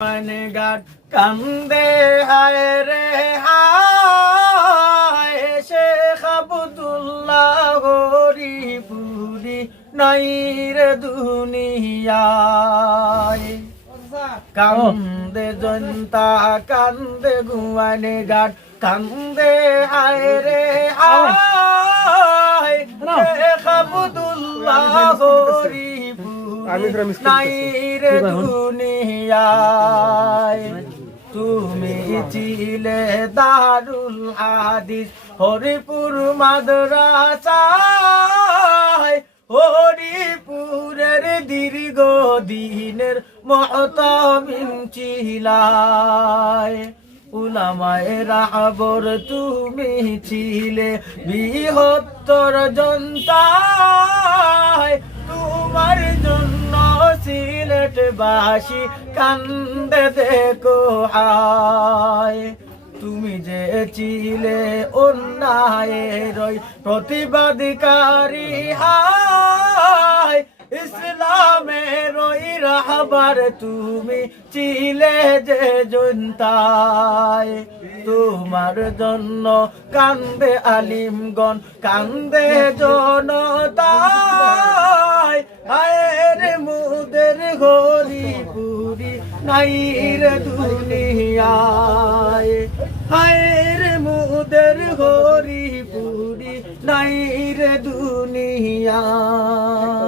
গাট কান্দে হায় রে হায় শেখ আব্দুল্লাহ হরিপুরি নাই রে দুনিয়ায় কান্দে জনতা কান্দে গুয়ানে গাট কান্দে হায় রে হায় শেখ আব্দুল্লাহ হরিপুরি নাই রে দুনিয়ায় তুমি ছিলে দারুল হাদিস হরিপুর মাদ্রাসায় হরিপুরের দীর্ঘ দিনের মুহতামিম ছিলায় উলামায়ে রাহবর তুমি ছিলে বৃহত্তর জনতায় তোমার জন্য সিলেটবাসী কান্দে দেখো হায় তুমি যে ছিলে অন্যায়ের প্রতিবাদকারী হায় ইসলামের রাহবার তুমি ছিলে যে জনতায় তোমার জন্য কান্দে আলিমগণ কান্দে জনতায় হায়ের মুদের হরিপুরি নাই রে দুনিয়ায় হায়ের মুদের হরিপুরি নাই রে দুনিয়ায়।